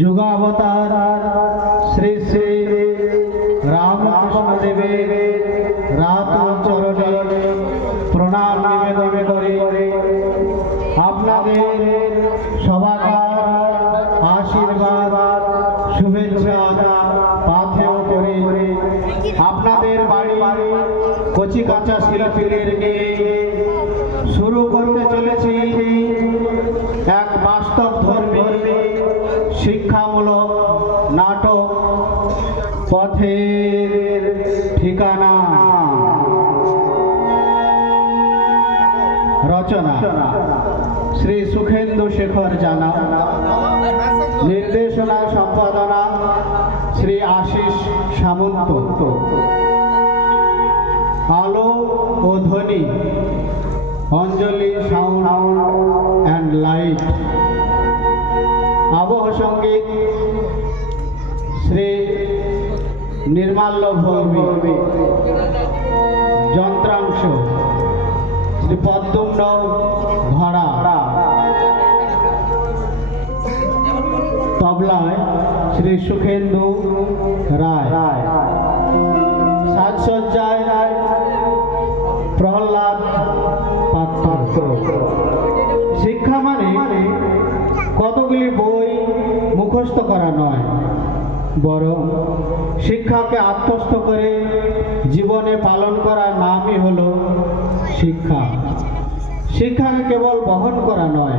যুগাবতার শ্রী শ্রী রামকৃষ্ণ দেবের রাত চরণে প্রণাম নিবেদন করে আপনাদের সবার আশীর্বাদ শুভেচ্ছা পাথেয় করে আপনাদের বাড়ি কচি কাঁচা শিল্পীদের নিয়ে শুরু করতে চলেছি এক বাস্তব ধর্মী শিক্ষামূলক নাটক পথের ঠিকানা। রচনা শ্রী সুখেন্দু শেখর জানা, নির্দেশনা সম্পাদনা শ্রী আশিস সামন্ত, আলো ও ধ্বনি অঞ্জলি সাউন্ড অ্যান্ড লাইট, আবহ সঙ্গীত শ্রী নির্মাল্য ভৌমি, যন্ত্রাংশ শ্রী পদ্মুম্ন ঘড়া, তবলায় শ্রী সুখেন্দু রায়, সাজসজ্জায় প্রহ্লাদ পাত্র। শিক্ষা মানে কতগুলি বই মুখস্থ করা নয়, বরং শিক্ষাকে আত্মস্থ করে জীবনে পালন করার নামই হলো শিক্ষা। শিক্ষাকে কেবল বহন করা নয়,